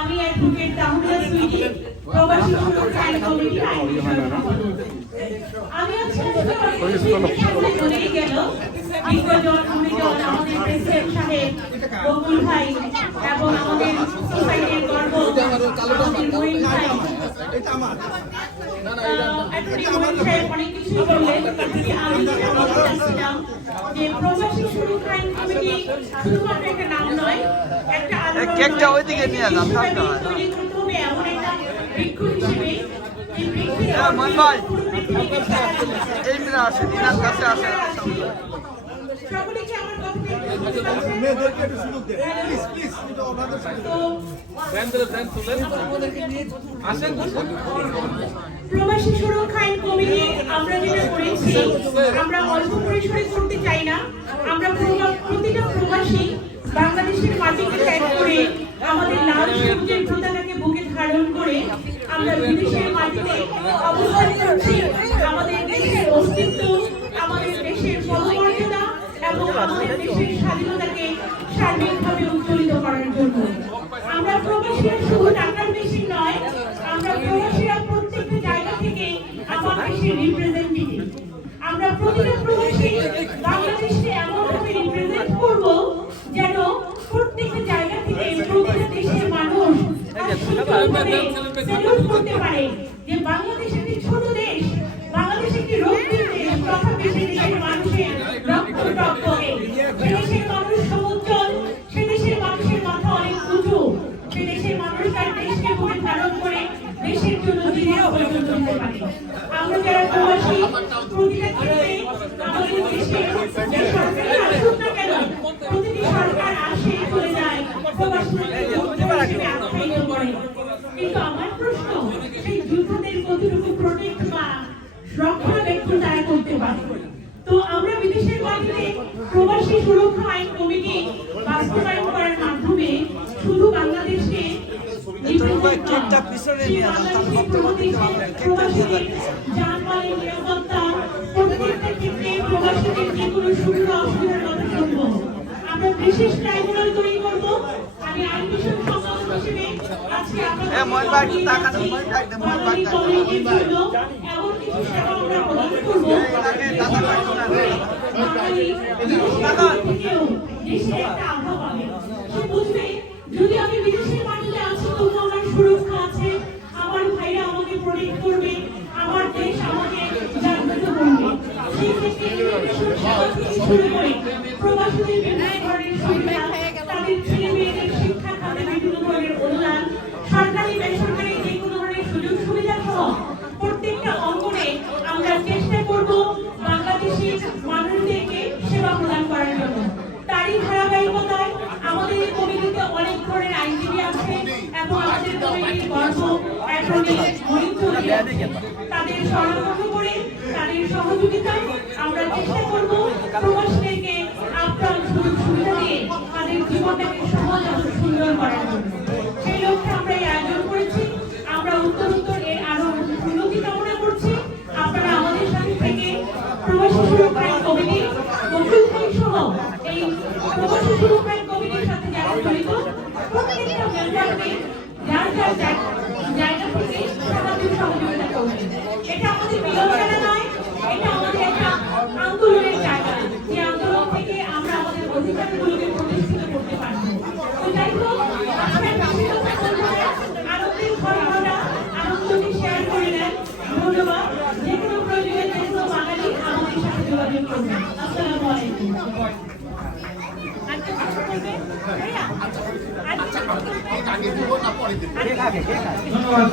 আমি অ্যাডভোকেট তাহমিদা সুইটি প্রবাসী সুরক্ষা আইন কমিটির আমি আজকে অনেক কিছুই বললেন আমি যে প্রবাসী সুরক্ষা আইন কমিটি শুধুমাত্র একটা নাম নয় একটা কেকটা নয়, ওইদিকে নিয়ে যান, থাকতে হয়। এমন একটা বৃক্ষ হিসেবে এই হ্যাঁ, মন ভাই। পুরো পৃথিবীকে সারা দিতে হবে। এই মিনা আসে দিনার কাছে আসে সকলে কি আমার কথাটা একটু বুঝতে পারছেন? মেয়েদেরকে একটু সুযোগ দেন। প্লিজ প্লিজ ওনাদের সুযোগ। প্রবাসী সুরক্ষা আইন কমিটি আমরা যেটা করেছি আমরা অল্প পরিসরে করতে চাই না। আমরা প্রতিটা প্রবাসী বাংলাদেশের মাটিকে ত্যাগ করে আমাদের লাল সূর্যের পতাকাকে বুকে ধারণ করে আমরা বিদেশের মাটিতে অবস্থান করছি। আমাদের দেশের স্বাধীনতাকে সার্বিকভাবে উজ্জ্বলিত করার জন্য আমরা প্রবাসীরা শুধু টাকার বেশি নয়, আমরা প্রবাসীরা প্রত্যেকটা জায়গা থেকে আমার দেশের রিপ্রেজেন্টেটিভ আমরা প্রতিটা প্রবাসী বাংলাদেশকে এমনভাবে রিপ্রেজেন্ট করব যেন প্রত্যেকটা জায়গা থেকে প্রতিটা দেশের মানুষ সেলুট করতে পারে যে বাংলাদেশ একটি ছোট দেশ। দেশের জন্য জীবন পর্যন্ত দিতে পারে আমরা যারা প্রবাসী, প্রতিটা ক্ষেত্রে আমাদের দেশে যে সরকারই আসুক না কেন, প্রতিটি সরকার আসে, চলে যায় আখ্যায়িত করে। কিন্তু আমার প্রশ্ন, সেই যুদ্ধদের কতটুকু প্রোটেক্ট বা রক্ষণাবেক্ষণ তারা করতে পারে? তো আমরা বিদেশের মাটিতে প্রবাসী সুরক্ষা আইন কমিটি বাস্তবায়ন করার মাধ্যমে শুধু বাংলাদেশকে কেকটা পিছনে নিয়ে যান, তাহলে বক্তব্য দিতে পারবেন। কেকটা দিয়ে যান পিছনে। শুরু করে প্রবাসীদের বিভিন্ন ধরনের তাদের বিভিন্ন ধরনের অনুদান সরকারি বেসরকারি যে ধরনের সুযোগ সুবিধা সহ প্রত্যেকটা অঙ্গনে আমরা চেষ্টা করব বাংলাদেশের মানুষদেরকে সেবা প্রদান করার জন্য তারই ধারাবাহিকতায় আমাদের এই অনেক ধরনের আইনজীবী আছে এবং আমাদের তাদের সরবরাহ করে, তাদের সহযোগিতায় আমরা চেষ্টা করব প্রবাসীদেরকে আপ্রাণ সুযোগ সুবিধা দিয়ে তাদের জীবনটাকে সহজ এবং সুন্দর আন্দোলনের জায়গা। যে আন্দোলন থেকে আমরা আমাদের অধিকারগুলোকে প্রতিষ্ঠিত করতে পারব তো যাই হোক আপনার বেশি কথা বলব না। আনন্দের ঘটনাটা আনন্দকে শেয়ার করে নেন ধন্যবাদ যে কোনো প্রয়োজনে যে কোনো বাঙালি আমাদের সাথে যোগাযোগ করবেন আসসালামু আলাইকুম আর কেউ কিছু বলবে? ভাইয়া? আর কিছু বলবে? আগে দিব না পরে দিব ধন্যবাদ।